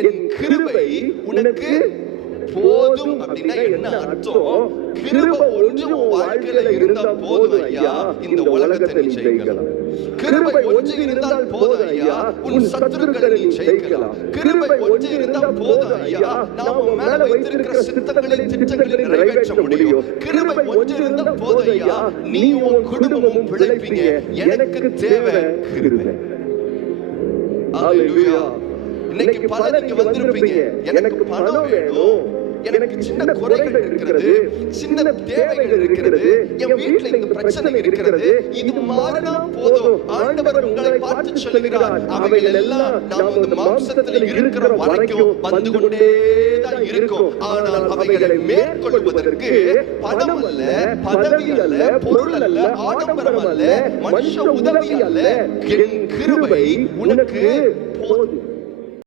என் கிருபை உனக்கு போதும் அப்படின்னா என்ன அர்த்தம்? கிருபை ஒன்று உன் வாழ்க்கையில இருந்தா போதும் ஐயா, இந்த உலகத்தை நீ ஜெயிக்கலாம். கிருபை ஒன்று இருந்தால் போதும் ஐயா, உன் சத்துருக்களை நீ ஜெயிக்கலாம். கிருபை ஒன்று இருந்தால் போதும் ஐயா, நான் உன் மேல வைத்திருக்கிற சித்தங்களை திட்டங்களை நிறைவேற்ற முடியும். கிருபை ஒன்று இருந்தால் போதும் ஐயா, நீ உன் குடும்பமும் பிழைப்பீங்க. எனக்கு தேவை கிருபை. ஹalleluya. இன்னைக்கு பலர் இங்க வந்திருப்பீங்க, எனக்கு பணம் வேணும், எனக்கு சின்ன குறைகள் இருக்கிறது, சின்ன தேவைகள் இருக்கிறது, என் வீட்டுல இந்த பிரச்சனை இருக்கிறது, இது மாறினா போதும். ஆண்டவர் உங்களை பார்த்து சொல்லுகிறார், அவைகள் எல்லாம் நாம் இந்த மாம்சத்தில் இருக்கிற வரைக்கும் வந்து கொண்டே தான் இருக்கும். ஆனால் அவைகளை மேற்கொள்வதற்கு பணம் அல்ல, பதவி அல்ல, பொருள் அல்ல, ஆடம்பரம் அல்ல, மனுஷ உதவி அல்ல, என் கிருபை உனக்கு போதும்.